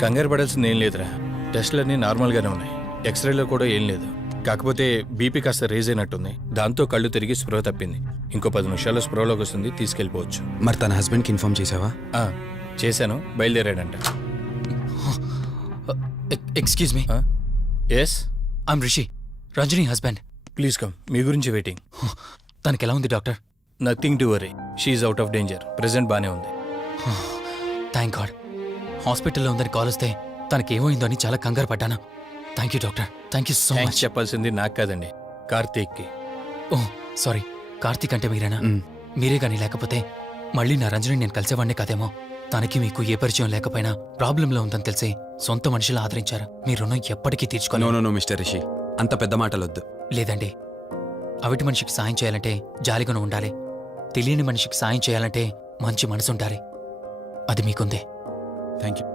కంగారు పడాల్సింది ఏం లేదురా. టెస్టులన్నీ నార్మల్గానే ఉన్నాయి. ఎక్స్రేలో కూడా ఏం లేదు. కాకపోతే బీపీ కాస్త రేజ్ అయినట్టుంది. దాంతో కళ్ళు తిరిగి స్పృహ తప్పింది. ఇంకో 10 నిమిషాల్లో స్పృహలోకి వస్తుంది, తీసుకెళ్ళిపోవచ్చు. మరి తన హస్బెండ్కి ఇన్ఫార్మ్ చేసావా? చేశాను, బయలుదేరాడంట. Excuse me. Yes, I'm Rishi, Ranjani husband. Please come. మీ గురించి వెయిటింగ్. తనకి ఎలా ఉంది doctor? Nothing to worry. She's out of danger. Present బానే ఉంది. Thank God. హాస్పిటల్లో ఉందని కాల్ వస్తే తనకేమైందో అని చాలా కంగారు పడ్డాను. Thank you doctor. Thank you so much. చెప్పాల్సింది నాకు కాదండి, కార్తీక్కి. ఓ సారీ, కార్తీక్ అంటే మీరేనా? మీరే కానీ లేకపోతే మళ్ళీ నా రంజని నేను కలిసేవాడినే కాదేమో. తనకి మీకు ఏ పరిచయం లేకపోయినా ప్రాబ్లంలో ఉందని తెలిసి సొంత మనుషులు ఆదరించారు. మీ రుణం ఎప్పటికీ తీర్చుకోను. నో మిస్టర్ రిషి, అంత పెద్ద మాటలొద్దు. లేదండి, అవిటి మనిషికి సాయం చేయాలంటే జాలిగుణం ఉండాలి. తెలియని మనిషికి సాయం చేయాలంటే మంచి మనసు ఉండాలి. అది మీకుంది. Thank you.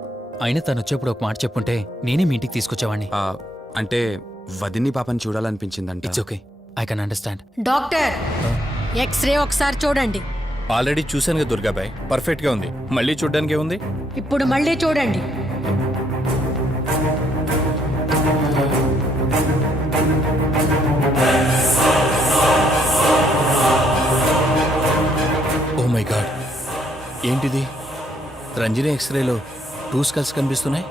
అయినా తను వచ్చేప్పుడు ఒక మాట చెప్పుంటే నేనే మీ ఇంటికి తీసుకొచ్చేవాడిని. అంటే వదిన్ని పాపని చూడాలనిపించిందంట. It's okay, I can understand. Doctor, x-ray ఒకసారి చూడండి. ఆల్రెడీ చూశానుగా దుర్గాబాయ్, పర్ఫెక్ట్ గా ఉంది. మళ్ళీ చూడ్డానికి ఏముంది? ఇప్పుడు మళ్ళీ చూడండి. ఓ మై గాడ్, ఏంటిది? రంజని ఎక్స్రేలో 2 స్కల్స్ కనిపిస్తున్నాయి.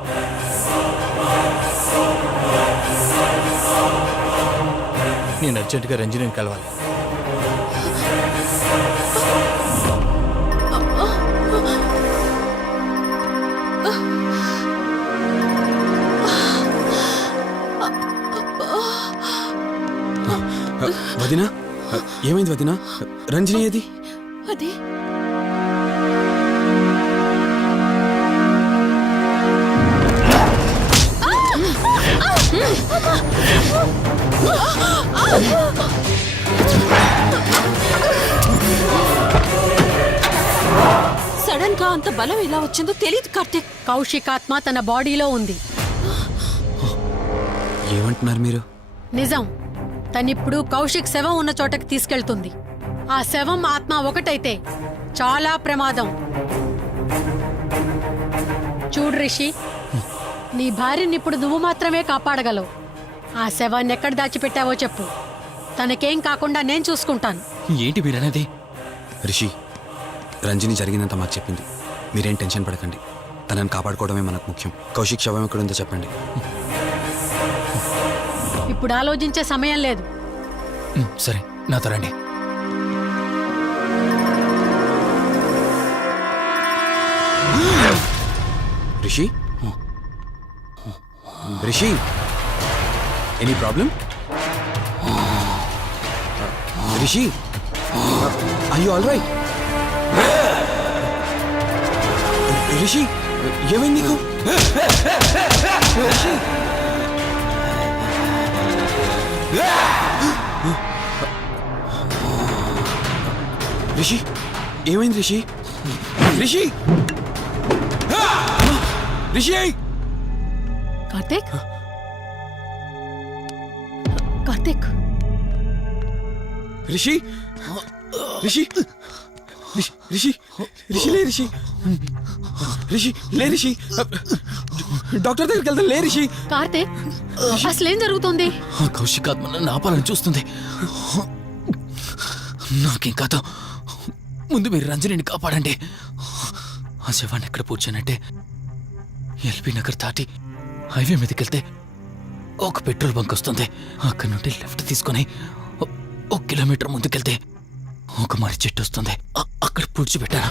నేను అర్జెంటుగా రంజనిని కలవాలి. వదినా, ఏమైంది వదినా? రంజని ఏది? అది సడన్ గా అంత బలం ఎలా వచ్చిందో తెలియదు కార్తీక్. కౌశిక్ ఆత్మ తన బాడీలో ఉంది. ఏమంటున్నారు మీరు? నిజం. తనిప్పుడు కౌశిక్ శవం ఉన్న చోటకి తీసుకెళ్తుంది. ఆ శవం ఆత్మ ఒకటైతే చాలా ప్రమాదం. చూడు రిషి, నీ భార్యని ఇప్పుడు నువ్వు మాత్రమే కాపాడగలవు. ఆ శవాన్ని ఎక్కడ దాచిపెట్టావో చెప్పు. తనకేం కాకుండా నేను చూసుకుంటాను. ఏంటి మీరనేది? రిషి, రంజని జరిగినంత మాకు చెప్పింది. మీరేం టెన్షన్ పడకండి. తనని కాపాడుకోవడమే మనకు ముఖ్యం. కౌశిక్ శవం ఎక్కడుందో చెప్పండి. ఇప్పుడు ఆలోచించే సమయం లేదు. సరే, నాతో రండి. Rishi, Rishi, any problem? Rishi, are you all right? Rishi, ఏమైంది నీకు? రిషి, రిషి, ఏమైంది రిషి? రిషి, రిషి! కార్తీక్, కార్తీక్, రిషి, రిషి, రిషి, రిషి లే రిషి, రిషి లే రిషి, డాక్టర్ దగ్గరికి వెళ్తాం. లే రిషి. కార్తీక్, అసలేం జరుగుతుంది? కౌశిక్ ఆత్మ నన్ను ఆపాలని చూస్తుంది. నాకేం కాదు, ముందు మీరు రంజనిని కాపాడండి. ఆ శవాన్ని ఎక్కడ పూడ్చానంటే ఎల్బీ నగర్ దాటి హైవే మీదకి వెళ్తే ఒక పెట్రోల్ బంక్ వస్తుంది. అక్కడి నుండి లెఫ్ట్ తీసుకొని 1 కిలోమీటర్ ముందుకెళ్తే ఒక మర్రి చెట్టు వస్తుంది. అక్కడ పూడ్చిపెట్టాను.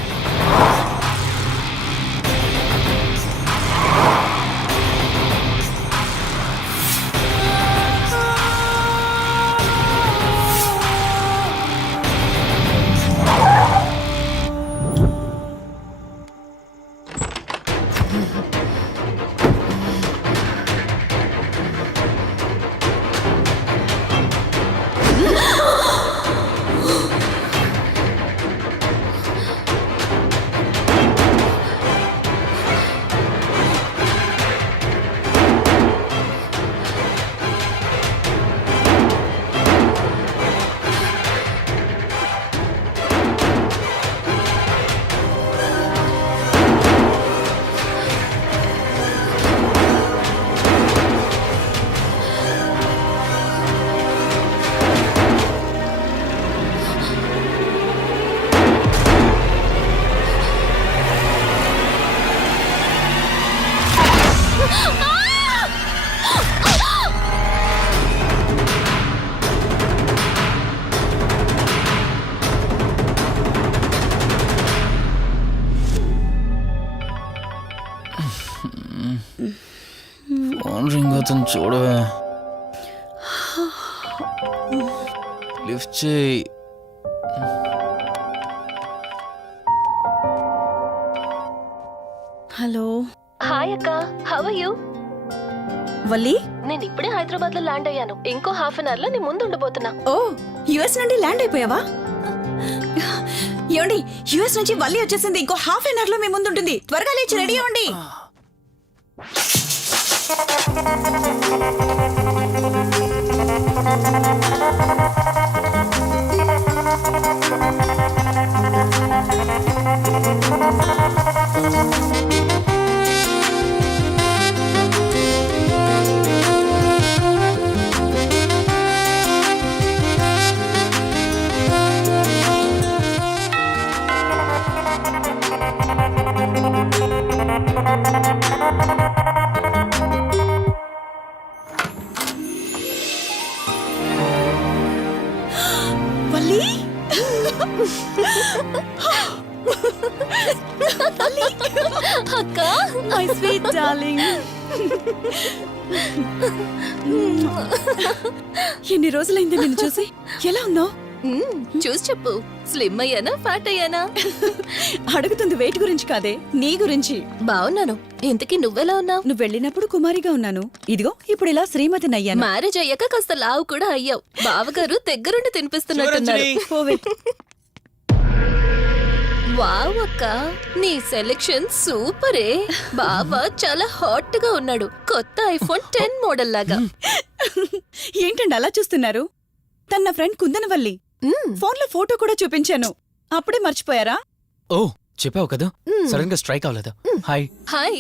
కొంచెం చూడవే. లిఫ్ట్ చేయి. హలో హాయ్ అక్క, హౌ ఆర్ యు? వల్లి. నేను ఇప్పుడే హైదరాబాద్ లో ల్యాండ్ అయ్యాను. ఇంకో హాఫ్ అన్ అవర్ లో నీ ముందు ఉండబోతున్నా. ఓ, యుఎస్ నుండి ల్యాండ్ అయిపోయావా? ఏమండి, యుఎస్ నుంచి వల్లి వచ్చేసింది. ఇంకో హాఫ్ అన్ అవర్ లో మీ ముందు ఉంటుంది. త్వరగా లేచి రెడీ అవ్వండి. వల్లి, అక్క, మై స్వీట్ డార్లింగ్. ఎన్ని రోజులైంది నిన్ను చూసి. ఎలా ఉన్నావు? చూసి చెప్పు. స్లిమ్ అయ్యానా, ఫ్యాట్ అయ్యానా? అడుగుతుంది వెయిట్ గురించి కాదే, నీ గురించి. బాగున్నాను. ఇంతకీ నువ్వెలా ఉన్నావు? నువ్వు వెళ్ళినప్పుడు కుమారిగా ఉన్నాను. ఇదిగో ఇప్పుడు ఇలా శ్రీమతిని అయ్యాను. మ్యారేజ్ అయ్యాక కాస్త లావు కూడా అయ్యావు. బావగారు దగ్గరుండి తినిపిస్తున్నట్టున్నారు. పోవే. వావ్ అక్క, నీ సెలెక్షన్ సూపరే. బావ చాలా హాట్ గా ఉన్నాడు. కొత్త ఐఫోన్ 10 మోడల్ లాగా. ఏంటండి అలా చూస్తున్నారు? తన నా ఫ్రెండ్ కుందనవల్లి. ఫోన్ లో ఫోటో కూడా చూపించాను. అప్పుడే మర్చిపోయారా? ఓ, చెప్పావు కదా, సడన్ గా స్ట్రైక్ అవ్వలేదు. హాయ్. హాయ్.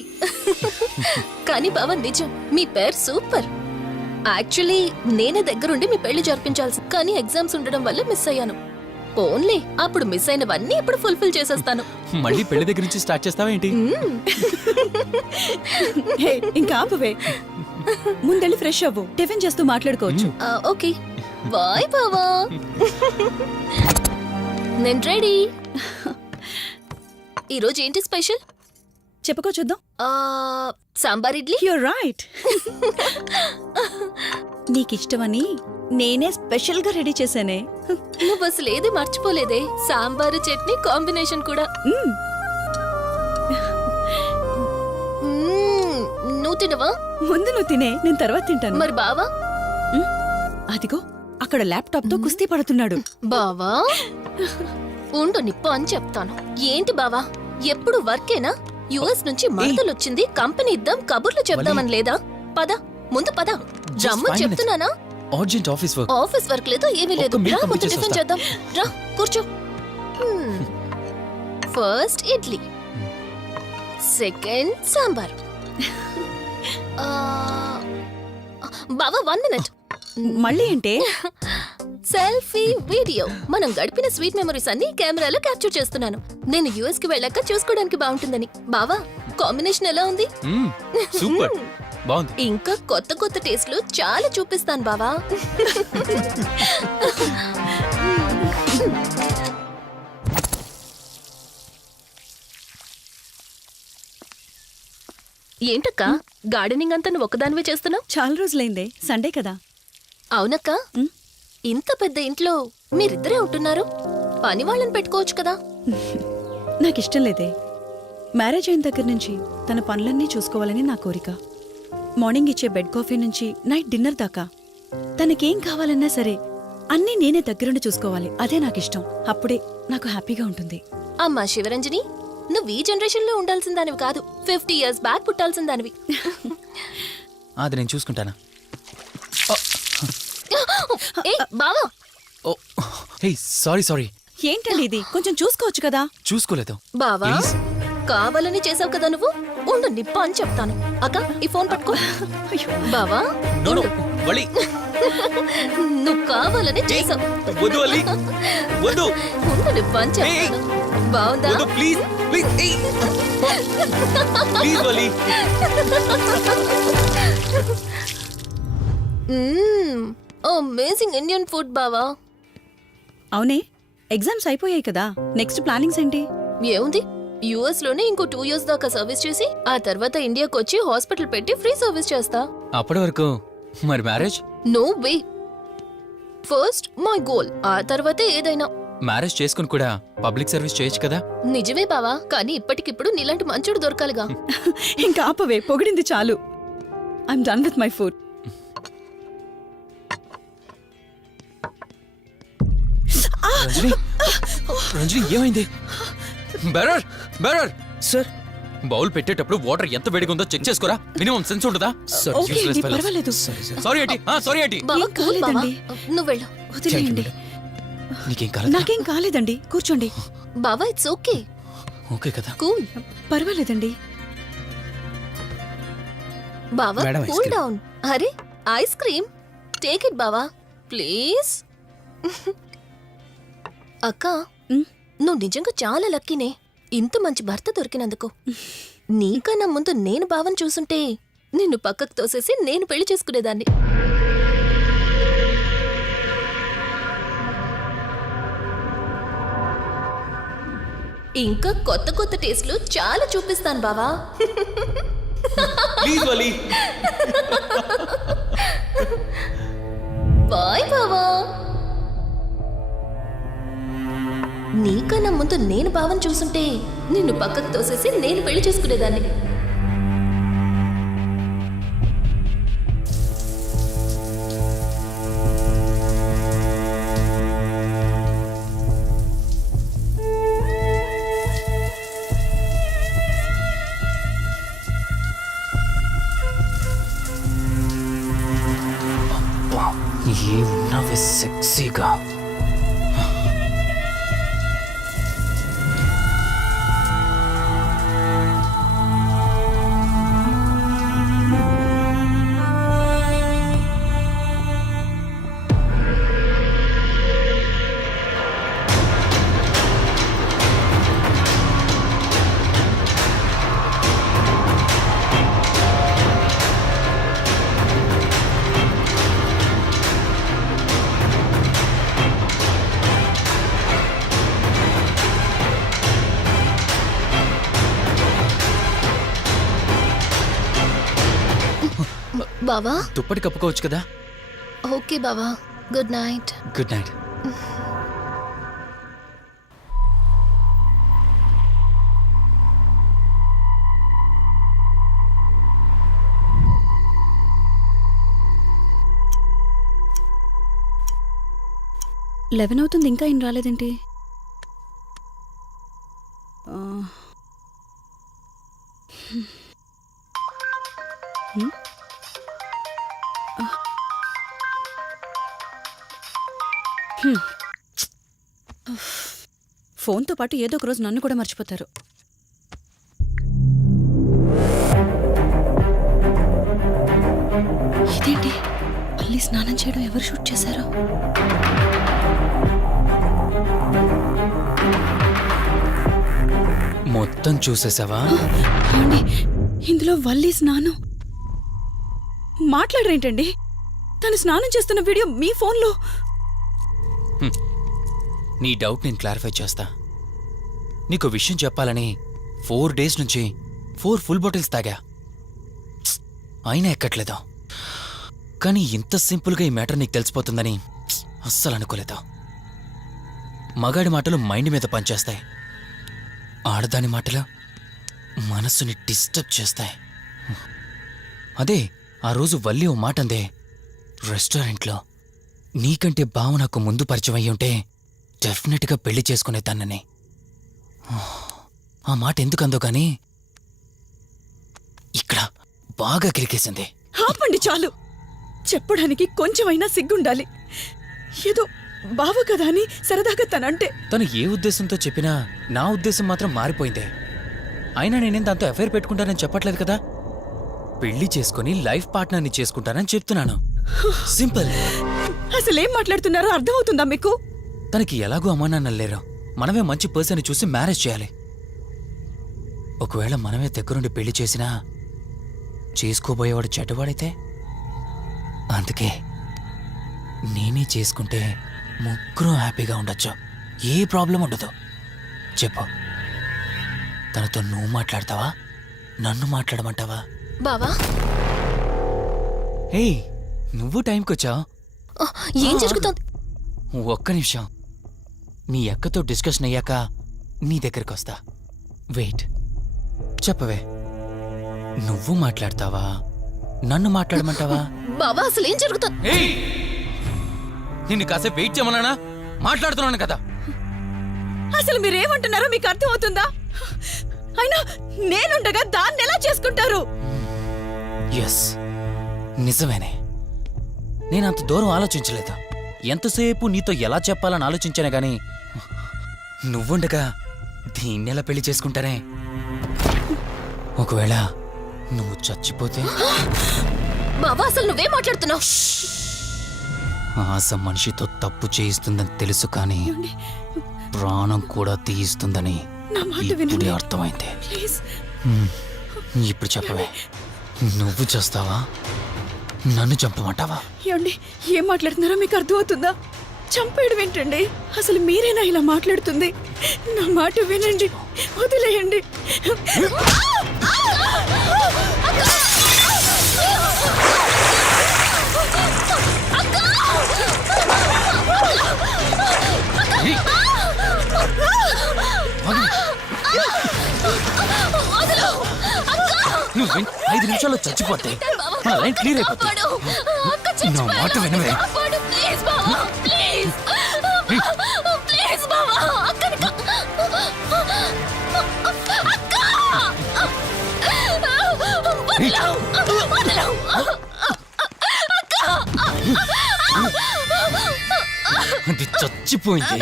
కానీ బావ నిజం, మీ పేరు సూపర్. యాక్చువల్లీ నేనే దగ్గరుండి మీ పెళ్లి జరిపించాల్సి, కానీ ఎగ్జామ్స్ ఉండడం వల్ల మిస్ అయ్యాను. పోన్లే, అప్పుడు మిస్ అయినవన్నీ ఇప్పుడు ఫుల్ఫిల్ చేసేస్తాను. మళ్ళీ పెళ్లి దగ్గర నుంచి స్టార్ట్ చేస్తావా ఏంటి? హే, ఇంకా ఆపువే. ముందెళ్ళి ఫ్రెష్ అవ్వు. టిఫిన్ చేస్తూ మాట్లాడుకోవచ్చు. ఓకే బాయ్ బావా. నేను రెడీ. ఈరోజు ఏంటి స్పెషల్? చెప్పుకో చూద్దాం. సాంబార్ ఇడ్లీ. You're right. నీకిష్టమని నేనే స్పెషల్ గా రెడీ చేశానే. నువ్వు అసలు ఏది మర్చిపోలేదే. సాంబారు చట్నీ కాంబినేషన్ కూడా. నువ్వు తినవా? ముందు నువ్వు తినే, నేను తర్వాత తింటాను. మరి బావా? అదిగో అక్కడ ల్యాప్టాప్ తో కుస్తీ పడుతున్నాడు. బావా ఉండు, నిప్పు అని చెప్తాను. ఏంటి బావా, ఎప్పుడు వర్కేనా? యుఎస్ నుంచి మరదలొచ్చింది, కంపెనీ ఇద్దాం, కబుర్లు చెప్దామని లేదా? పద ముందు పద. రమ్ము చెప్తున్నానా? Urgent office work. Office work లేదు, ఏమీ లేదు. ఒక్క మీల్ రా, ముందు పంపించేసి టిఫిన్ వస్తా. చేద్దాం. రా కూర్చో. First idli, second sambar. బావా 1 మినిట్. మళ్ళీ అంటే సెల్ఫీ వీడియో. మనం గడిపిన స్వీట్ మెమరీస్ అన్ని కెమెరాలో క్యాప్చర్ చేస్తున్నాను. నేను యుఎస్ కి వెళ్ళాక చూసుకోవడానికి బాగుంటుందని. బావా, కాంబినేషన్ ఎలా ఉంది? సూపర్, బాగుంది. ఇంకా కొత్త కొత్త టేస్ట్లు చాలా చూపిస్తాను బావా. ఏంటక్క, గార్డెనింగ్ అంతా నువ్వు ఒక్కదానివే చేస్తున్నావు? చాలా రోజులైందే, సండే కదా. అవునక్క, ఇంత పెద్ద ఇంట్లో మీరిద్దరే ఉంటున్నారు. పని వాళ్ళని పెట్టుకోవచ్చు కదా. నాకిష్టం లేదే. మ్యారేజ్ అయిన దగ్గర నుంచి తన పనులన్నీ చూసుకోవాలని నా కోరిక. మార్నింగ్ ఇచ్చే బెడ్ కాఫీ నుంచి నైట్ డిన్నర్ దాకా తనకేం కావాలన్నా సరే అన్నీ నేనే దగ్గరుండి చూసుకోవాలి. అదే నాకిష్టం. అప్పుడే నాకు హ్యాపీగా ఉంటుంది. అమ్మా శివరంజని, నువ్వు ఈ జనరేషన్ లో ఉండాల్సిన దానివి కాదు. 50 years బ్యాక్ పుట్టాల్సిన దానివి. అది నేను చూసుకుంటానా? ఏయ్ బావా. ఓ, హే, సారీ. ఏంటండి ఇది? కొంచెం చూసుకోవచ్చు కదా. చూసుకోలేదు. బావా, Please. కావాలని చేసావు కదా నువ్వు. ఉండు, నిప్ప అని చెప్తాను. అక్క, ఈ ఫోన్ పట్టుకో. బావా, నో నో, ఉండు. వలి. నువ్వు కావాలని చేసావు. వద్దు వలి, వద్దు. ఉండు, నిప్ప అని చెప్తాను. బావుందా? వద్దు, ప్లీజ్ ప్లీజ్. ప్లీజ్ వలి. అమేజింగ్ ఇండియన్ ఫుడ్ బావా. అవునే, ఎగ్జామ్స్ అయిపోయాయి కదా. నెక్స్ట్ ప్లానింగ్స్ ఏంటి? ఏముంది, యుఎస్ లోనే ఇంకో 2 years దాకా సర్వీస్ చేసి ఆ తర్వాత ఇండియాకి వచ్చి హాస్పిటల్ పెట్టి ఫ్రీ సర్వీస్ చేస్తా. అప్పటి వరకు మరి marriage? No way. First my goal, ఆ తర్వాతే ఏదైనా. మ్యారేజ్ చేసుకుని కూడా పబ్లిక్ సర్వీస్ చేయొచ్చు కదా. నిజమే బావా, కానీ ఇప్పటికిప్పుడు నీలాంటి మంచోడు దొరకాలిగా. ఇంకా ఆపవే, పొగిడింది చాలు. I'm done with my food. Ranjani, Ranjani ఏమైంది? బెరర్ బెరర్ సార్ బౌల్ పెట్టేటప్పుడు వాటర్ ఎంత వేడిగా ఉందో చెక్ చేసుకోరా. మినిమం సెన్స్ ఉంటుందా? ఓకే అండి, పర్వాలేదు. సారీ ఏంటి, సారీ ఏంటి. బావా ఏం కూల్ బావా, కాలేదండి. నువ్వు వెళ్ళు. వదిలేయండి. నీకేం కాలేదు? నాకేం కాలేదండి, కూర్చోండి. బావా ఇట్స్ ఓకే, ఓకే కదా. కూల్. పర్వాలేదండి. బావా madam, ice cool cream. Down. అరే ఐస్ క్రీమ్, టేక్ ఇట్ బావా ప్లీజ్. అక్క, ఉమ్. నువ్వు నిజంగా చాలా లక్కీనే ఇంత మంచి భర్త దొరికినందుకు. నీకన్నా ముందు నేను బావని చూసుంటే నిన్ను పక్కకు తోసేసి నేను పెళ్లి చేసుకునేదాన్ని. ఇంకా కొత్త కొత్త టేస్ట్లు చాలా చూపిస్తాను బావా. Please Vali. బాయ్ బావా. నీకన్నా ముందు నేను బావని చూసుంటే నిన్ను పక్కకు తోసేసి నేను పెళ్లి చేసుకునేదాన్ని. ఏమున్నావే సెక్సీగా. బావా దుప్పటి కప్పుకోవచ్చు కదా. ఓకే బావా, good night. Good night. Eleven అవుతుంది, ఇంకా ఏం రాలేదేంటి? ఫోన్తో పాటు ఏదో ఒక రోజు నన్ను కూడా మర్చిపోతారు. ఇదేంటి, మళ్ళీ స్నానం చేయడం ఎవరు షూట్ చేశారో? మొత్తం చూసేసావా? ఏమండి, ఇందులో వల్లి స్నానం మాట్లాడరేంటండి? తను స్నానం చేస్తున్న వీడియో మీ ఫోన్లో. నీ డౌట్ నేను క్లారిఫై చేస్తా. నీకు విషయం చెప్పాలని 4 days నుంచి 4 full బాటిల్స్ తాగా, అయినా ఎక్కట్లేదు. కానీ ఇంత సింపుల్గా ఈ మ్యాటర్ నీకు తెలిసిపోతుందని అస్సలు అనుకోలేదు. మగాడి మాటలు మైండ్ మీద పనిచేస్తాయి, ఆడదాని మాటలు మనస్సుని డిస్టర్బ్ చేస్తాయి. అదే ఆ రోజు వల్లి ఓ మాట అందే రెస్టారెంట్లో, నీకంటే బావ నాకు ముందు పరిచయం అయ్యి ఉంటే డెఫినెట్గా పెళ్లి చేసుకునేదాన్నని. ఆ మాట ఎందుకందో కానీ ఇక్కడ బాగా కిరికేసింది. ఆపండి చాలు. చెప్పడానికి కొంచెమైనా సిగ్గుండాలి. ఏదో బావ కదా అని సరదాగా తనంటే. తను ఏ ఉద్దేశంతో చెప్పినా నా ఉద్దేశం మాత్రం మారిపోయిందే. అయినా నేనేం దాంతో అఫైర్ పెట్టుకుంటానని చెప్పట్లేదు కదా. పెళ్లి చేసుకుని లైఫ్ పార్ట్నర్ని చేసుకుంటానని చెప్తున్నాను. సింపుల్. అసలేం మాట్లాడుతున్నారో అర్థమవుతుందా మీకు? తనకి ఎలాగో అమ్మా నాన్నలు లేరు, మనమే మంచి పర్సన్ని చూసి మ్యారేజ్ చేయాలి. ఒకవేళ మనమే దగ్గరుండి పెళ్లి చేసినా చేసుకోబోయేవాడు చెడ్డవాడైతే. అందుకే నేనే చేసుకుంటే ముగ్గురం హ్యాపీగా ఉండొచ్చు, ఏ ప్రాబ్లం ఉండదు. చెప్పు, తనతో నువ్వు మాట్లాడతావా, నన్ను మాట్లాడమంటావా? బావా హే నువ్వు టైంకి వచ్చావు. ఆ, ఏం జరుగుతోంది? ఒక్క నిమిషం, మీ అక్కతో డిస్కషన్ అయ్యాక నీ దగ్గరికి వస్తా. వెయిట్, చెప్పవే, నువ్వు మాట్లాడతావా నన్ను మాట్లాడమంటావా? బావా అసలు ఏం జరుగుతోంది? ఏయ్! నిన్ను కాసేపు వెయిట్ చేయమన్నానా? మాట్లాడుతున్నాను కదా. అసలు మీరేమంటున్నారో మీకు అర్థమవుతుందా? అయినా నేనుండగా దాన్ని ఎలా చేసుకుంటారు? ఎస్, నిజమేనే. నేను అంత దూరం ఆలోచించలేదు. ఎంతసేపు నీతో ఎలా చెప్పాలని ఆలోచించానే గాని నువ్వుండగా దీన్నెలా పెళ్లి చేసుకుంటానే? ఒకవేళ నువ్వు చచ్చిపోతే? బావా అసలు నువ్వేం మాట్లాడుతున్నావు? ఆశ మనిషితో తప్పు చేయిస్తుందని తెలుసు కానీ ప్రాణం కూడా తీయిస్తుందని నా మాట ఇప్పుడే వినండి. అర్థమైంది. ప్లీజ్. ఇప్పుడు చెప్పవే, నువ్వు చేస్తావా నన్ను చంపమంటావా? ఏమండి, ఏం మాట్లాడుతున్నారో మీకు అర్థమవుతుందా? చంపేయడం ఏంటండి? అసలు మీరేనా ఇలా మాట్లాడుతుంది? నా మాట వినండి, వదిలేయండి. నువ్వు 5 నిమిషాల్లో చచ్చిపోతే మన లైన్ క్లియర్ అయిపోతుంది. కాపాడు. అక్క నా చచ్చిపోయాడు. మాట వినవే. కాపాడు, ప్లీజ్ బావా, ప్లీజ్. ప్లీజ్ బావా, అక్కని వదలవు. అది చచ్చిపోయింది.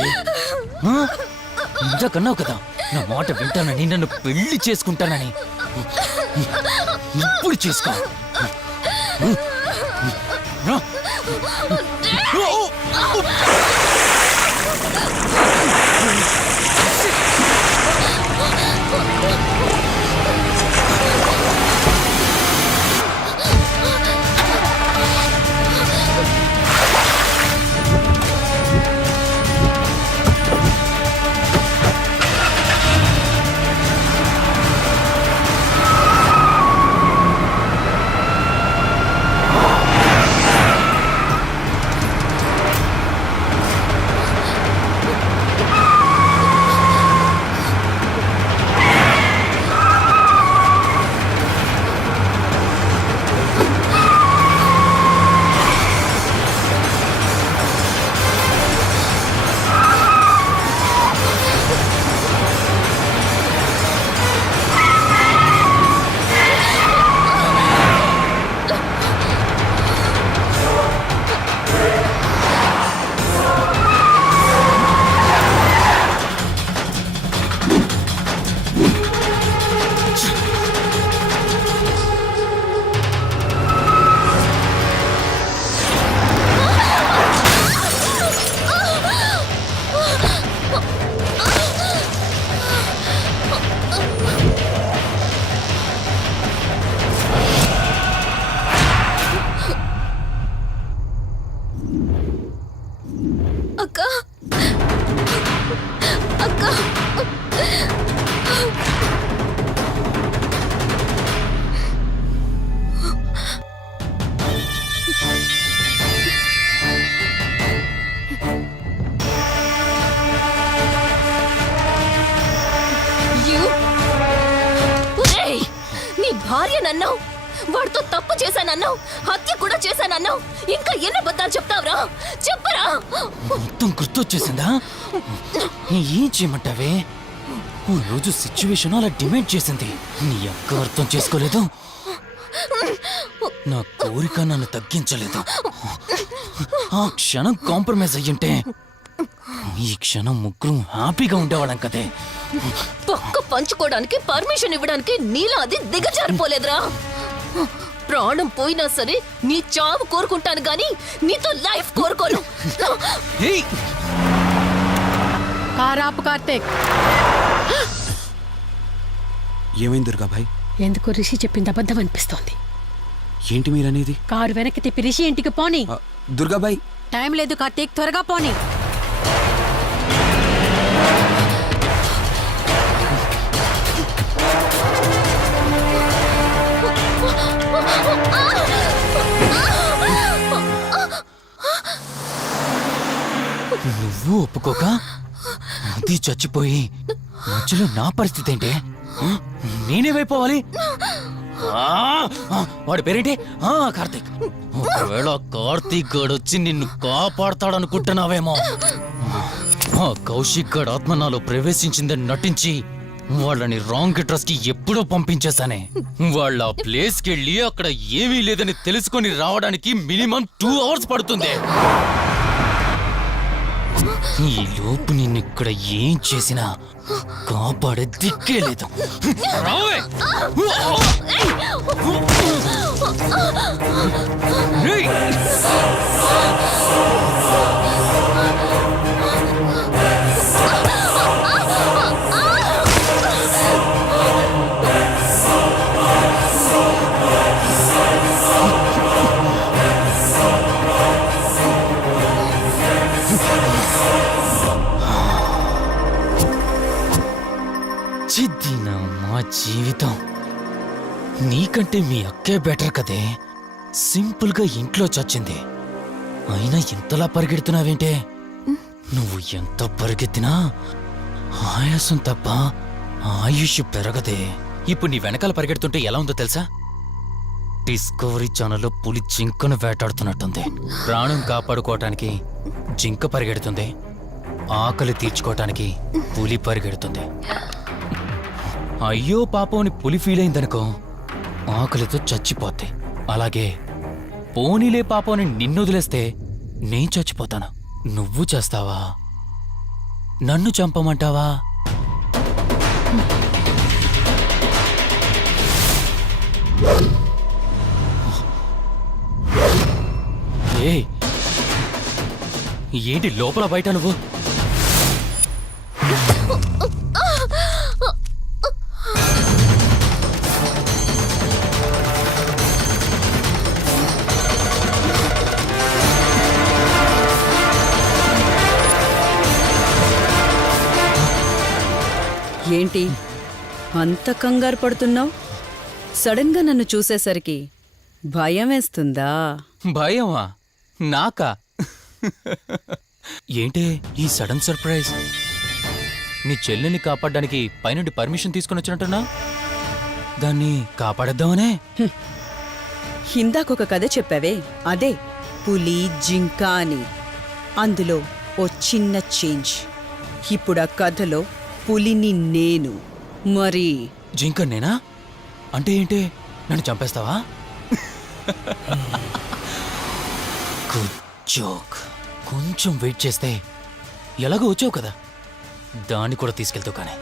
ఇందాకన్నావు కదా నా మాట వింటానని, నన్ను పెళ్లి చేసుకుంటానని. ఇప్పుడు చేసుకో. అక్క అక్క నీ భార్య నన్నావు, వాడితో తప్పు చేశానన్నావు, హత్య కూడా చేశానన్నావు. ఇంకా ఎన్ని అబద్ధాలు చెప్తావురా? చెప్పరా? మొత్తం గుర్తొచ్చేసిందా? ఏం చేయమంటావే? ఓ రోజు సిచ్యువేషన్ అలా డిమాండ్ చేసింది. నీ అక్క అర్థం చేసుకోలేదు, నా కోరిక నన్ను తగ్గించలేదు. ఆ క్షణం కాంప్రమైజ్ అయ్యుంటే ఈ క్షణం ముగ్గురు హ్యాపీగా ఉండేవాళ్ళం కదే. పక్క పంచుకోవడానికి పర్మిషన్ ఇవ్వడానికి నీలా అది దిగజారిపోలేదురా. ప్రాణం పోయినా సరే నీ చావు కోరుకుంటాను గాని నీతో లైఫ్ కోరుకోను. ఏయ్! కారాపు కార్తీక్. ఏమైంది దుర్గాభాయ్? ఎందుకు రిషి చెప్పింది అబద్ధం అనిపిస్తోంది. ఏంటి మీరనేది? కారు వెనక్కి తిప్పి రిషి ఇంటికి పోని. దుర్గాభాయ్, టైం లేదు కార్తీక్, త్వరగా పోని. ఆ కార్తీ చచ్చిపోయి మధ్యలో నా పరిస్థితి ఏంటి? నేనేమైపోవాలి? వాడి పేరేంటి? కార్తీక్. ఒకవేళ కార్తీక్ గాడు వచ్చి నిన్ను కాపాడతాడనుకుంటున్నావేమో. కౌశిక్ గాడు ఆత్మ నాలో ప్రవేశించిందని నటించి వాళ్ళని రాంగ్ అడ్రస్ కి ఎప్పుడో పంపించేశానే. వాళ్ళ ప్లేస్ కి వెళ్ళి అక్కడ ఏమీ లేదని తెలుసుకొని రావడానికి మినిమం 2 hours పడుతుంది. ఈ లోపు నిన్ను ఇక్కడ ఏం చేసినా కాపాడే దిక్కే లేదు. రావే! రేయ్! చిద్దినా మా జీవితం. నీకంటే మీ అక్కే బెటర్ కదే. సింపుల్ గా ఇంట్లో చచ్చింది. అయినా ఇంతలా పరిగెడుతున్నావేంటే? నువ్వు ఎంత పరిగెత్తినా ఆయాసం తప్ప ఆయుష్ పెరగదే. ఇప్పుడు నీ వెనకాల పరిగెడుతుంటే ఎలా ఉందో తెలుసా? డిస్కవరీ ఛానల్లో పులి జింకను వేటాడుతున్నట్టుంది. ప్రాణం కాపాడుకోవటానికి జింక పరిగెడుతుంది, ఆకలి తీర్చుకోవటానికి పులి పరిగెడుతుంది. అయ్యో పాపం అని పులి ఫీల్ అయిందనుకో, ఆకలితో చచ్చిపోద్ది. అలాగే పోనీలే పాపం అని నిన్ను వదిలేస్తే నేను చచ్చిపోతాను. నువ్వు చేస్తావా? నన్ను చంపమంటావా? ఏయ్, ఏంటి లోపల బయట నువ్వు? ఏంటి అంత కంగారు పడుతున్నావు? సడన్ గా నన్ను చూసేసరికి భయం వేస్తుందా? భయమా? నాకా? ఏంటే ఈ సడన్ సర్ప్రైజ్? నీ చెల్లెల్ని కాపాడడానికి పైనుండి పర్మిషన్ తీసుకుని వచ్చినట్టున్నా? దాన్ని కాపాడేద్దామనే? ఇందాకొక కథ చెప్పావే, అదే పులి జింక అని. అందులో ఓ చిన్న చేంజ్. ఇప్పుడు ఆ కథలో పులిని నేను. మరి జింక నేనా? అంటే ఏంటి? నన్ను చంపేస్తావా? Good joke. కొంచెం వెయిట్ చేస్తే ఎలాగో వచ్చావు కదా, దాన్ని కూడా తీసుకెళ్తావు. కానీ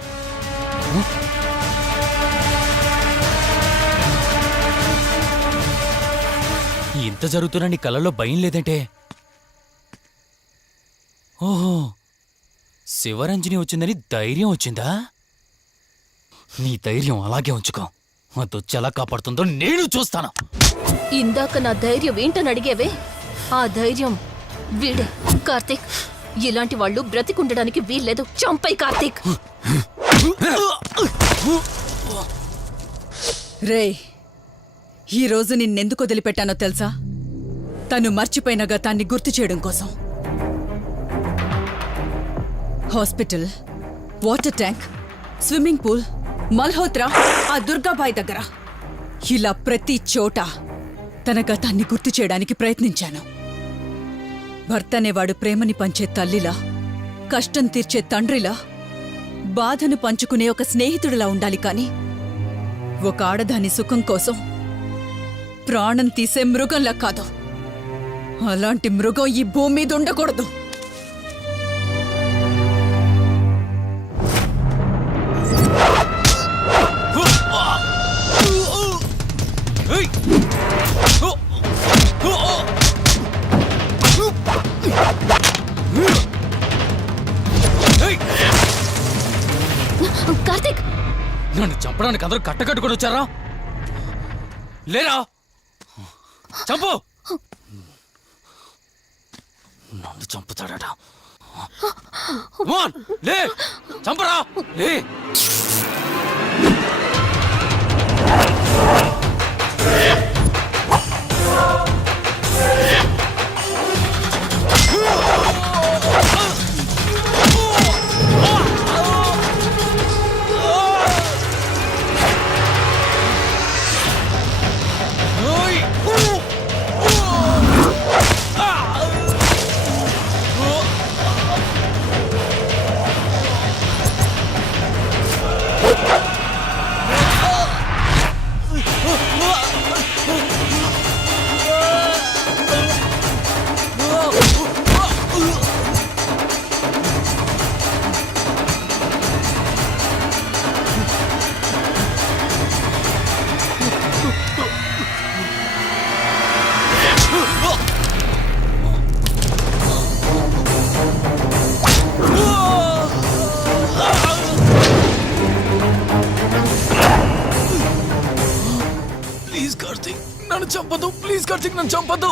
ఇంత జరుగుతున్నా నీ కళ్ళలో భయం లేదంటే? ఓహో, శివరంజని వచ్చిందని ధైర్యం వచ్చిందా? నీ ధైర్యం అలాగే ఉంచుకో. అదొచ్చి ఎలా కాపాడుతుందో నేను చూస్తాను. ఇందాక నా ధైర్యం ఏంటని అడిగేవే, ఆ ధైర్యం వీడే. కార్తీక్, ఇలాంటి వాళ్ళు బ్రతికుండడానికి వీల్లేదు. చంపై కార్తీక్. రేయ్, ఈరోజు నిన్నెందుకు వదిలిపెట్టానో తెలుసా? తను మర్చిపోయిన గతాన్ని గుర్తు చేయడం కోసం. Hospital, water tank, swimming pool, Malhotra, ఆ దుర్గాబాయ్ దగ్గర, ఇలా ప్రతి చోట తన గతాన్ని గుర్తు చేయడానికి ప్రయత్నించాను. భర్త అనేవాడు ప్రేమని పంచే తల్లిలా, కష్టం తీర్చే తండ్రిలా, బాధను పంచుకునే ఒక స్నేహితుడిలా ఉండాలి. కాని ఒక ఆడదాని సుఖం కోసం ప్రాణం తీసే మృగంలా కాదు. అలాంటి మృగం ఈ భూమి మీద ఉండకూడదు. కార్తీక్, నన్ను చంపడానికి అందరూ కట్టకట్టుకొని వచ్చారా? లేరా? చంపు! నన్ను చంపుతాడట. లే, చంపరా! లే! నన్ను చంపదు ప్లీజ్ కార్తీక్ నన్ను చంపదు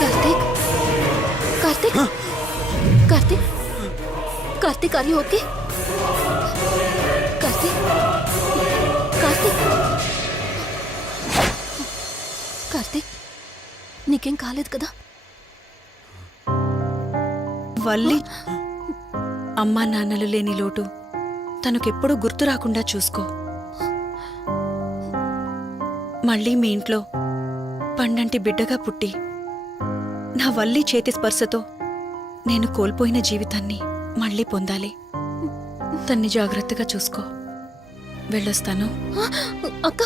Karthik Karthik Karthik Karthik are you okay Karthik Karthik Karthik నీకేం కాలేదు కదా వల్లి అమ్మా నాన్నలు లేని లోటు తనకెప్పుడూ గుర్తు రాకుండా చూసుకో. మళ్ళీ మీ ఇంట్లో పండంటి బిడ్డగా పుట్టి నా వల్లి చేతి స్పర్శతో నేను కోల్పోయిన జీవితాన్ని మళ్ళీ పొందాలి. తన్ని జాగ్రత్తగా చూసుకో. వెళ్ళొస్తాను. అక్క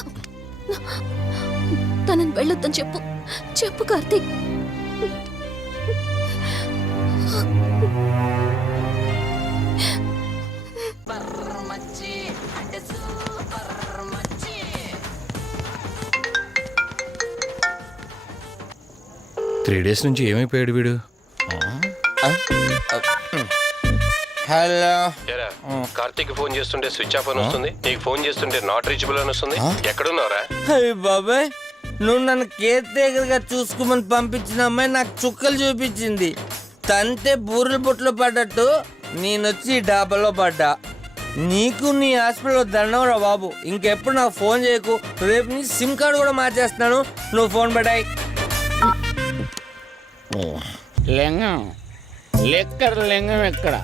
తనని వెళ్ళొద్దని చెప్పు చెప్పు కార్తీక్ త్రీ డేస్ నుంచి ఏమైపోయాడు వీడు? హలో. కార్తీక్ ఫోన్ చేస్తుంటే స్విచ్ ఆఫ్ అని వస్తుంది, నీకు ఫోన్ చేస్తుంటే నాట్ రీచబుల్ అని వస్తుంది. ఎక్కడున్నారా? అయ్య బాబాయ్, నువ్వు నన్ను కేర్ టేకర్గా చూసుకోమని పంపించిన అమ్మాయి నాకు చుక్కలు చూపించింది. తంతే బూరెల బుట్టలో పడ్డట్టు నేనొచ్చి డాబాలో పడ్డా. నీకు నీ హాస్పిటల్లో దండంరా బాబు. ఇంకెప్పుడు నాకు ఫోన్ చేయకు. రేపు నీ సిమ్ కార్డు కూడా మార్చేస్తున్నాను. నువ్వు ఫోన్ పడాయి. లింగం లెక్కర లింగం ఎక్కడ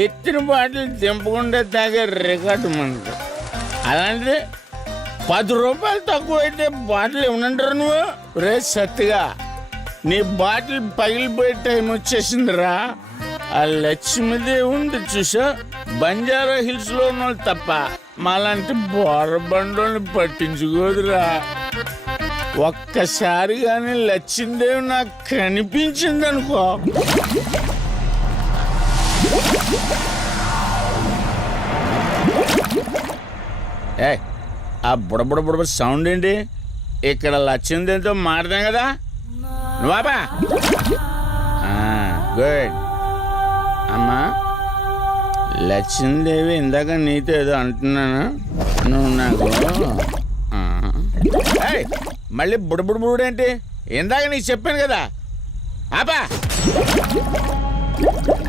ఎత్తిన బాటిల్ దింపకుండా తాగే రికార్డు మనకు. అలాంటిది 10 రూపాయలు తక్కువ అయితే బాటిల్ ఏమనంటారు నువ్వు? రే సత్తిగా నీ బాటిల్ పగిలిపోయే టైం వచ్చేసిందిరా. ఆ లక్ష్మీదేవి ఉంది చూసా, బంజారా హిల్స్ లో ఉన్న వాళ్ళు తప్ప మాలాంటి బోరబండోని పట్టించుకోదురా. ఒక్కసారి కానీ లక్ష్మీదేవి నాకు కనిపించింది అనుకో, ఏ ఆ బుడబుడ సౌండ్ ఏంటి? ఇక్కడ లక్ష్మీదేవితో మాడదాం కదా నువ్వాబా. గుడ్ అమ్మా. లక్ష్మీదేవి ఇందాక నీతో ఏదో అంటున్నాను, నువ్వు నాకు మళ్ళీ బుడబుడేంటి? ఇందాక నీకు చెప్పాను కదా ఆపా.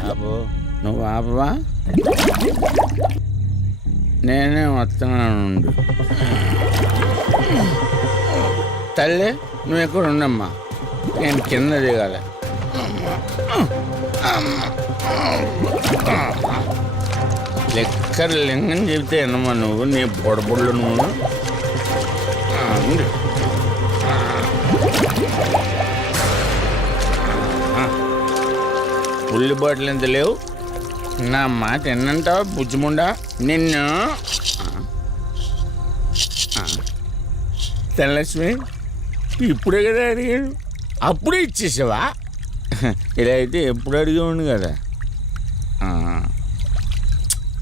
ఆపో, నువ్వు ఆపవా? నేనే వస్తున్నాను. తల్లి నువ్వు ఎక్కడ ఉండమ్మా, నేను కింద దిగాలి. లెక్కర లింగం చెబితే ఎన్నమ్మా నువ్వు, నీ బుడబుళ్ళు నువ్వు. ఉల్లి బాటిల్ ఎంత లేవు? నా మాట ఎన్నంటావా బుజ్జిముండా నిన్ను? ధనలక్ష్మి ఇప్పుడే కదా అడిగాడు, అప్పుడే ఇచ్చేసావా? ఇలా అయితే ఎప్పుడు అడిగేవాడు కదా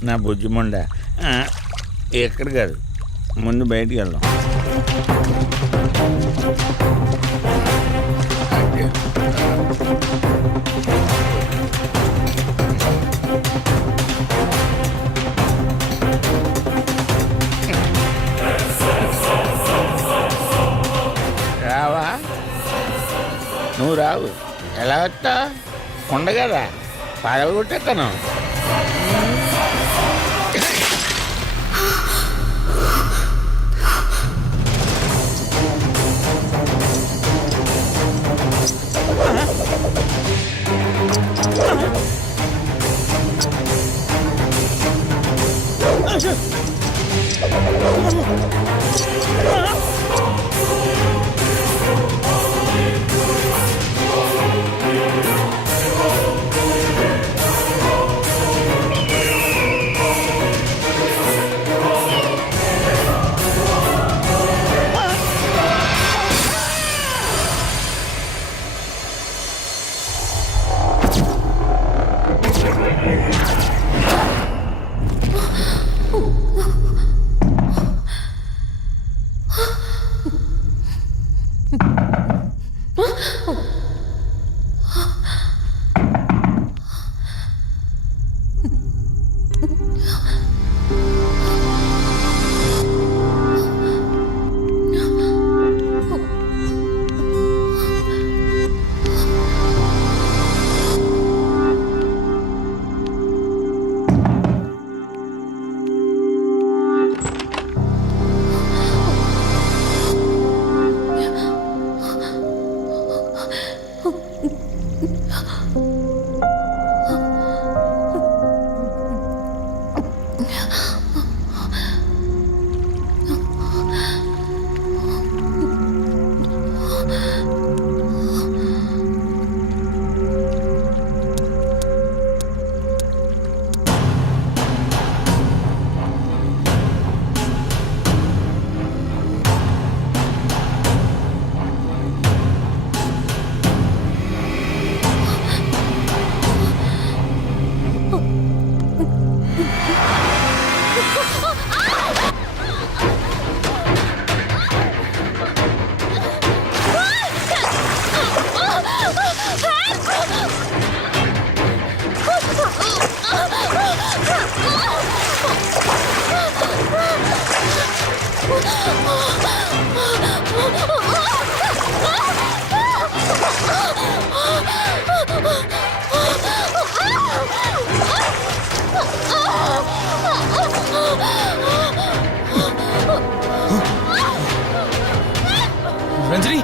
నా బుజ్జిముండా. ఎక్కడ కాదు, ముందు బయటికి వెళ్దాం. రావా? నువ్వు రావు. ఎలా వస్తా? కొండ కదా, పడగొట్టేస్తాను. రంజని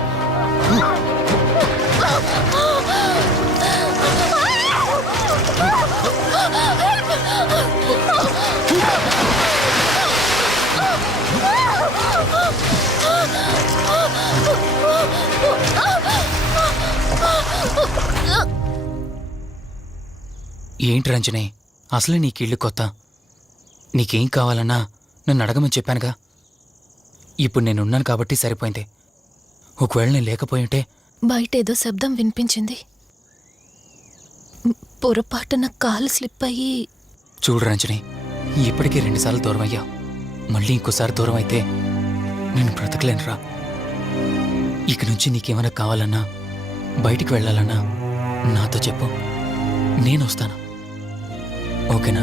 ఏంటి రంజని, అసలే నీకు ఇల్లు కొత్త. నీకేం కావాలన్నా నన్ను అడగమని చెప్పానుగా. ఇప్పుడు నేనున్నాను కాబట్టి సరిపోయింది. ఒకవేళ నేను లేకపోయి ఉంటే బయట ఏదో శబ్దం వినిపించింది. పొరపాటున కాలు స్లిప్ అయ్యి. చూడు రంజని, ఇప్పటికే 2 సార్లు దూరం అయ్యా. మళ్ళీ ఇంకోసారి దూరం అయితే నేను బ్రతకలేనురా. ఇక నుంచి నీకేమైనా కావాలన్నా, బయటికి వెళ్ళాలన్నా నాతో చెప్పు, నేను వస్తాను. ఓకేనా?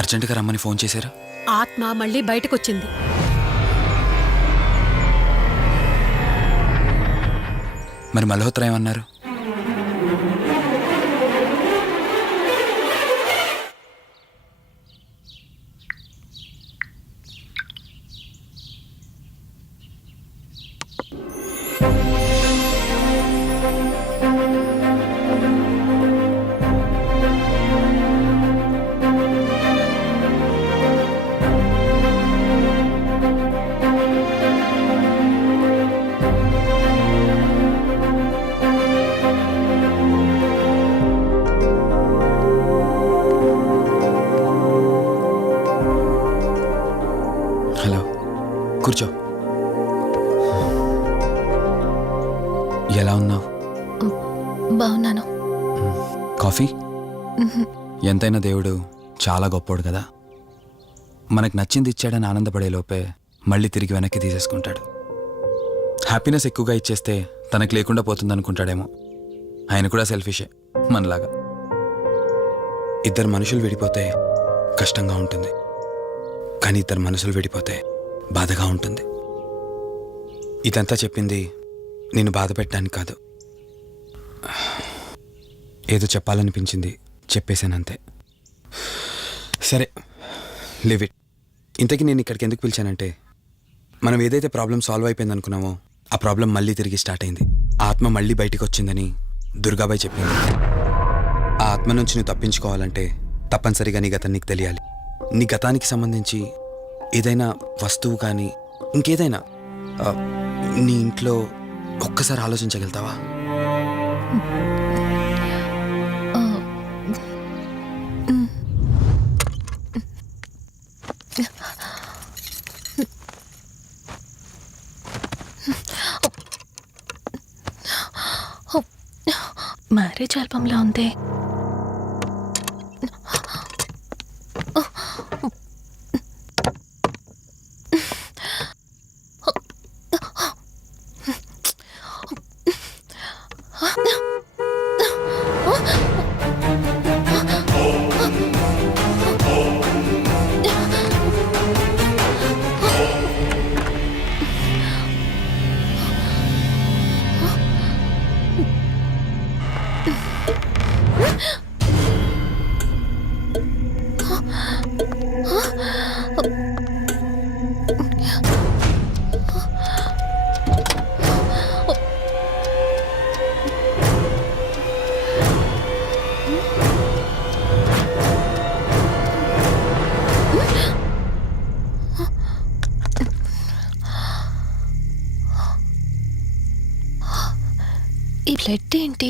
అర్జెంటుగా రమ్మని ఫోన్ చేశారా? ఆత్మ మళ్ళీ బయటకొచ్చింది. మరి మల్హోత్రా ఏమన్నారు? హలో, కూర్చో. ఎలా ఉన్నావు? బాగున్నాను. కాఫీ? ఎంతైనా దేవుడు చాలా గొప్పోడు కదా. మనకు నచ్చింది ఇచ్చాడని ఆనందపడే లోపే మళ్ళీ తిరిగి వెనక్కి తీసేసుకుంటాడు. హ్యాపీనెస్ ఎక్కువగా ఇచ్చేస్తే తనకు లేకుండా పోతుందనుకుంటాడేమో. ఆయన కూడా సెల్ఫిషే మనలాగా. ఇద్దరు మనుషులు విడిపోతే కష్టంగా ఉంటుంది, కానీ ఇద్దరు మనసులు విడిపోతే బాధగా ఉంటుంది. ఇదంతా చెప్పింది నేను బాధ పెట్టడానికి కాదు. ఏదో చెప్పాలనిపించింది, చెప్పేశానంతే. సరే, లివ్ ఇట్. ఇంతకీ నేను ఇక్కడికి ఎందుకు పిలిచానంటే, మనం ఏదైతే ప్రాబ్లం సాల్వ్ అయిపోయింది అనుకున్నామో ఆ ప్రాబ్లం మళ్ళీ తిరిగి స్టార్ట్ అయింది. ఆ ఆత్మ మళ్ళీ బయటికి వచ్చిందని దుర్గాబాయ్ చెప్పింది. ఆ ఆత్మ నుంచి నువ్వు తప్పించుకోవాలంటే తప్పనిసరిగా నీ గతం నీకు తెలియాలి. నీ గతానికి సంబంధించి ఏదైనా వస్తువు కానీ ఇంకేదైనా నీ ఇంట్లో ఒక్కసారి ఆలోచించగలుగుతావా? మ్యారేజ్ ఆల్బంలా ఉంది. ఈ బ్లడ్ ఏంటి?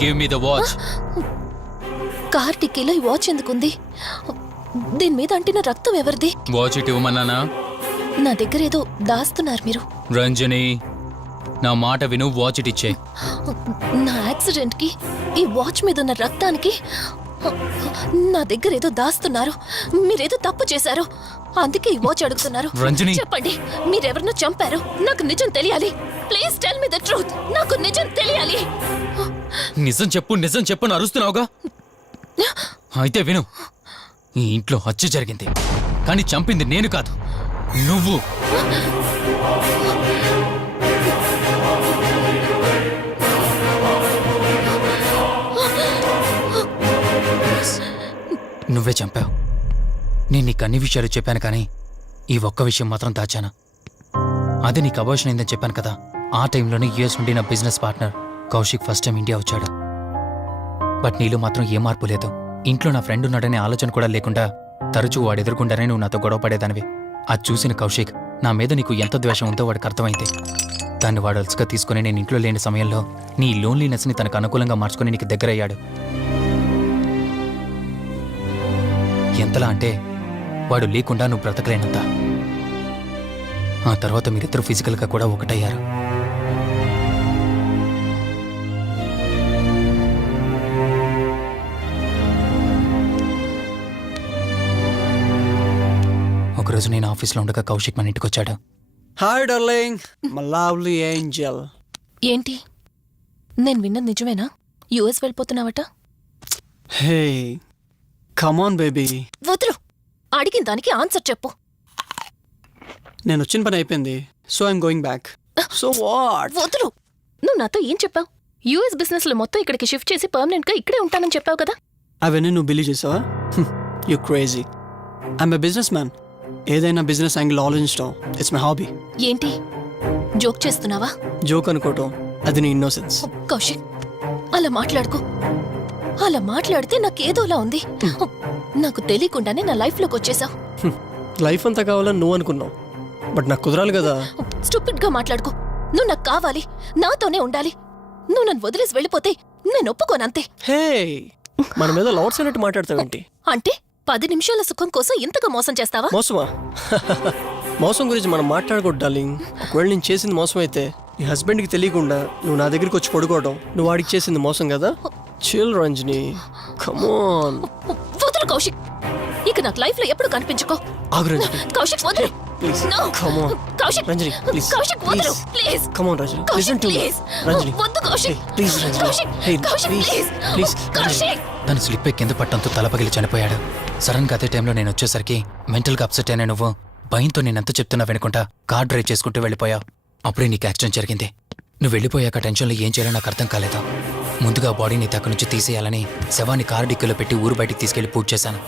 Give me the watch. Car టిక్కీలో ఈ వాచ్ ఎందుకుంది? దీని మీద అంటిన రక్తం ఎవరిది? వాచ్ ఇటు ఇవ్వమన్నానా? నా దగ్గర ఏదో దాస్తున్నారు మీరు. రంజని, నా మాట విను, వాచ్ ఇటు ఇచ్చే. నా యాక్సిడెంట్ కి, ఈ వాచ్ మీద ఉన్న రక్తానికి నా దగ్గర ఏదో దాస్తున్నారు. మీరేదో తప్పు చేశారు, అందుకే ఈ వాచ్ అడుగుతున్నారు. రంజని, చెప్పండి, మీరెవరినో చంపారు. నాకు నిజం తెలియాలి. Please tell me the truth. నాకు నిజం తెలియాలి. నిజం చెప్పు, నిజం చెప్పు అని అరుస్తున్నావుగా. అయితే విను, ఈ ఇంట్లో హత్య జరిగింది, కానీ చంపింది నేను కాదు. నువ్వు నువ్వే చంపావు. నేను నీకు అన్ని విషయాలు చెప్పాను కానీ ఈ ఒక్క విషయం మాత్రం దాచాను. అది నీకు అబార్షన్ అయిందని చెప్పాను కదా. ఆ టైంలోనే యూఎస్ నుండి నా business partner Kaushik first time India వచ్చాడు. బట్ నీలో మాత్రం ఏ మార్పు లేదు. ఇంట్లో నా ఫ్రెండ్ ఉన్నాడనే ఆలోచన కూడా లేకుండా తరచూ వాడు ఎదుర్కొంటానే నువ్వు నాతో గొడవ పడేదానివి. అది చూసిన కౌశిక్ నా మీద నీకు ఎంత ద్వేషం ఉందో వాడికి అర్థమైంది. దాన్ని వాడు అలసిగా తీసుకుని నేను ఇంట్లో లేని సమయంలో నీ లోన్లీనెస్ని తనకు అనుకూలంగా మార్చుకుని నీకు దగ్గరయ్యాడు. ఎంతలా అంటే వాడు లేకుండా నువ్వు బ్రతకలేనంత. ఆ తర్వాత మీరిద్దరు ఫిజికల్గా కూడా ఒకటయ్యారు. ఒకరోజు నేను ఆఫీస్లో ఉండగా కౌశిక్ మన ఇంటికి వచ్చాడు. Hi darling, my lovely angel. ఏంటి నేను విన్నది నిజమేనా? యుఎస్ వెళ్ళిపోతున్నావట? Hey come on baby. వదులు, అడిగిన దానికి ఆన్సర్ చెప్పు. నేను వచ్చిన పని అయిపోయింది, so I'm going back. So what? వదులు. నువ్వు నాతో ఏం చెప్పావు? యుఎస్ బిజినెస్ లో మొత్తం ఇక్కడికి షిఫ్ట్ చేసి పర్మనెంట్ గా ఇక్కడే ఉంటానని చెప్పావు కదా. అవన్నీ నువ్వు బిలీవ్ చేసావా? You crazy. I'm a business man. ఏదైనా బిజినెస్ యాంగిల్ ఆలోచించడం ఇట్స్ మై హాబీ. ఏంటి జోక్ చేస్తున్నావా? జోక్ అనుకోవటం అది నీ ఇన్నోసెన్స్. కౌశిక్, అలా మాట్లాడుకో. అలా మాట్లాడితే నాకేదోలా ఉంది. నాకు తెలియకుండానే నా లైఫ్ లోకి వచ్చేసావు. లైఫ్ అంతా కావాలని నువ్వు అనుకున్నావు, బట్ నాకు కుదరాలి కదా. స్టూపిడ్ గా మాట్లాడుకో. నువ్వు నాకు కావాలి, నాతోనే ఉండాలి. నువ్వు నన్ను వదిలేసి వెళ్ళిపోతే నేను ఒప్పుకోనంతే. హే, మన మీద లవర్స్ అన్నట్టు మాట్లాడతావేంటి? అంటే 10 నిమిషాల సుఖం కోసం ఇంతగా మోసం చేస్తావా? మోసమా? మోసం గురించి మనం మాట్లాడకూడదు డార్లింగ్. ఒకవేళ నేను చేసింది మోసం అయితే నీ హస్బెండ్కి తెలియకుండా నువ్వు నా దగ్గరికి వచ్చి పడుకోవడం నువ్వు వాడికి చేసింది మోసం కదా. Chill Ranjani, come on. వదులు కౌశిక్, ఇక నాకు లైఫ్ లో ఎప్పుడు కనిపించుకో. ఆగు రంజని, కౌశిక్ వదులు. Please. No. Come on Kaushik, Ranjani, please. Kaushik వదులు please. Come on Ranjani, Kaushik listen to me. Please. Ranjani, వద్దు Kaushik. Please Ranjani. Kaushik, hey Kaushik please please. Please. Kaushik. తను స్లిప్ అయి కింద పట్టంతో తలపగిలి చనిపోయాడు. సడన్ గా అదే టైంలో నేను వచ్చేసరికి మెంటల్ గా అప్సెట్ అయినా నువ్వు భయంతో నేనెంత చెప్తున్నా వినుకుంటా కార్ డ్రైవ్ చేసుకుంటూ వెళ్ళిపోయావు. అప్పుడే నీకు యాక్సిడెంట్ జరిగింది. నువ్వు వెళ్ళిపోయాక టెన్షన్లో ఏం చేయాలో నాకు అర్థం కాలేదు. ముందుగా బాడీని అక్కడి నుంచి తీసేయాలని శవాన్ని కారు డిక్కీలో పెట్టి ఊరు బయటికి తీసుకెళ్లి పూజ చేశాను.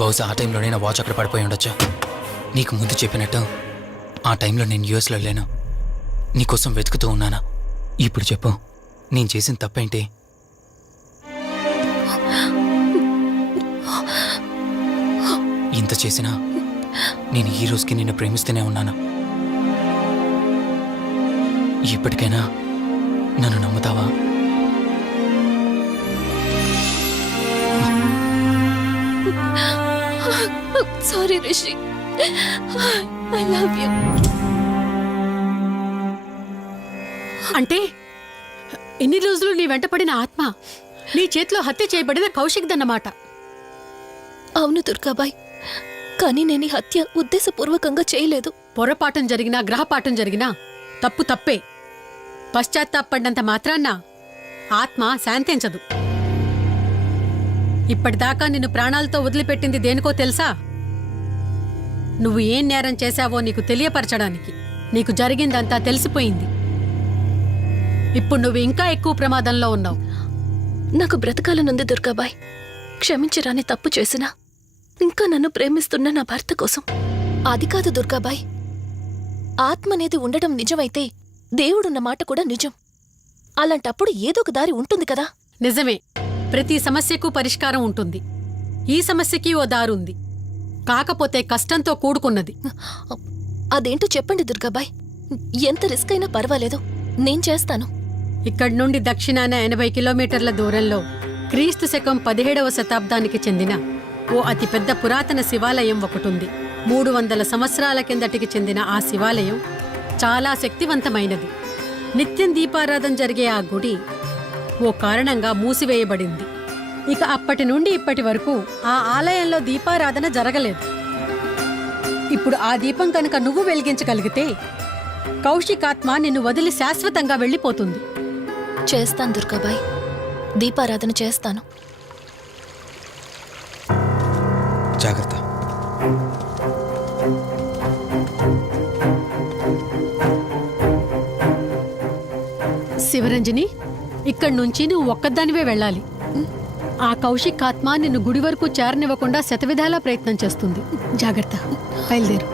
బహుశా ఆ టైంలోనే నా వాచ్ అక్కడ పడిపోయి ఉండొచ్చు. నీకు ముందు చెప్పినట్టు ఆ టైంలో నేను యూఎస్లో లేను. నీకోసం వెతుకుతూ ఉన్నాను. ఇప్పుడు చెప్పు, నేను చేసిన తప్పేంటి? ఇంత చేసినా నేను ఈ రోజుకి నిన్ను ప్రేమిస్తూనే ఉన్నాను. ఇప్పటికైనా నన్ను నమ్ముతావా? Sorry Rishi, I love you. అంటే ఇన్ని రోజులు నీ వెంటపడిన ఆత్మ నీ చేతిలో హత్య చేయబడిన కౌశిక్ దన్నమాట. అవును దుర్గాబాయ్, కానీ నేను ఈ హత్య ఉద్దేశపూర్వకంగా చేయలేదు. పొరపాఠం జరిగినా గ్రహపాఠం జరిగినా తప్పు తప్పే. పశ్చాత్తాపడినంత మాత్రాన్న ఆత్మ శాంతించదు. ఇప్పటిదాకా నిన్ను ప్రాణాలతో వదిలిపెట్టింది దేనికో తెలుసా? నువ్వు ఏం నేరం చేశావో నీకు తెలియపరచడానికి. నీకు జరిగిందంతా తెలిసిపోయింది. ఇప్పుడు నువ్వు ఇంకా ఎక్కువ ప్రమాదంలో ఉన్నావు. నాకు బ్రతకాలనుంది దుర్గాబాయ్. క్షమించరాని తప్పు చేసినా ఇంకా నన్ను ప్రేమిస్తున్న నా భర్త కోసం. అది కాదు దుర్గాబాయ్, ఆత్మ అనేది ఉండడం నిజమైతే దేవుడున్న మాట కూడా నిజం. అలాంటప్పుడు ఏదో ఒక దారి ఉంటుంది కదా. నిజమే, ప్రతి సమస్యకు పరిష్కారం ఉంటుంది. ఈ సమస్యకి ఓ దారుంది, కాకపోతే కష్టంతో కూడుకున్నది. అదేంటో చెప్పండి దుర్గాబాయ్. ఎంత రిస్క్ అయినా పర్వాలేదు, నేను చేస్తాను. ఇక్కడి నుండి దక్షిణాన 80 కిలోమీటర్ల దూరంలో క్రీస్తు శకం 17వ శతాబ్దానికి చెందిన ఓ అతిపెద్ద పురాతన శివాలయం ఒకటుంది. 300 సంవత్సరాల కిందటికి చెందిన ఆ శివాలయం చాలా శక్తివంతమైనది. నిత్యం దీపారాధన జరిగే ఆ గుడి ఓ కారణంగా మూసివేయబడింది. ఇక అప్పటి నుండి ఇప్పటి వరకు ఆ ఆలయంలో దీపారాధన జరగలేదు. ఇప్పుడు ఆ దీపం కనుక నువ్వు వెలిగించగలిగితే కౌశికాత్మ నిన్ను వదిలి శాశ్వతంగా వెళ్ళిపోతుంది. చేస్తాను దుర్గాబాయ్, దీపారాధన చేస్తాను. జాగ్రత్త. శివరంజని ఇక్కడి నుంచి నువ్వు ఒక్కదానివే వెళ్ళాలి. ఆ కౌశిక్ ఆత్మ నిన్ను గుడి వరకు చేరనివ్వకుండా శతవిధాలా ప్రయత్నం చేస్తుంది. జాగ్రత్త, బయలుదేరు.